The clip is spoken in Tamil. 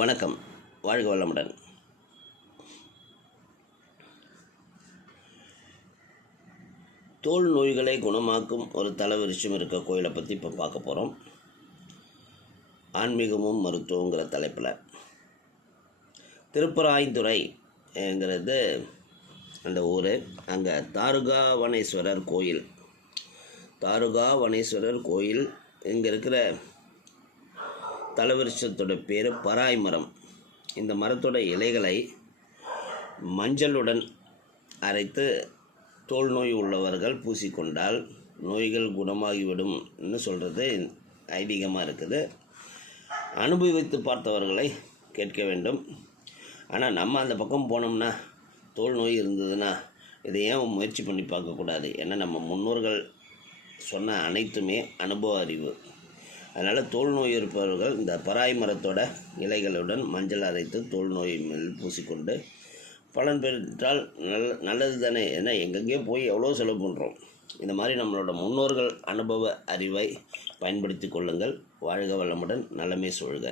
வணக்கம். வாழ்க வளமுடன். தோல் நோய்களை குணமாக்கும் ஒரு தலவிருஷம் இருக்க கோயிலை பற்றி இப்போ பார்க்க போகிறோம் ஆன்மீகமும் மருத்துவங்கிற தலைப்பில். திருப்பராய்ந்துறைங்கிறது அந்த ஊர். அங்கே தாருகாவனேஸ்வரர் கோயில். தாருகாவனேஸ்வரர் கோயில் இங்கே இருக்கிற தலவிருஷத்தோட பேர் பராய் மரம். இந்த மரத்தோட இலைகளை மஞ்சளுடன் அரைத்து தோல் நோய் உள்ளவர்கள் பூசிக்கொண்டால் நோய்கள் குணமாகிவிடும்னு சொல்கிறது ஐதீகமாக இருக்குது. அனுபவித்து பார்த்தவர்களை கேட்க வேண்டும். ஆனால் நம்ம அந்த பக்கம் போனோம்னா தோல் நோய் இருந்ததுன்னா இதை ஏன் முயற்சி பண்ணி பார்க்கக்கூடாது? ஏன்னா நம்ம முன்னோர்கள் சொன்ன அனைத்துமே அனுபவ அறிவு. அதனால் தோல் நோய் இருப்பவர்கள் இந்த பராய் மரத்தோட இலைகளுடன் மஞ்சள் அரைத்து தோல் நோய் மேல் பூசிக்கொண்டு பலன் பெற்றால் நல்ல நல்லது தானே ஏன்னா எங்கெங்கேயோ போய் எவ்வளோ செலவு பண்ணுறோம் இந்த மாதிரி நம்மளோட முன்னோர்கள் அனுபவ அறிவை பயன்படுத்தி கொள்ளுங்கள். வாழ்க வளமுடன் நலமே சொல்க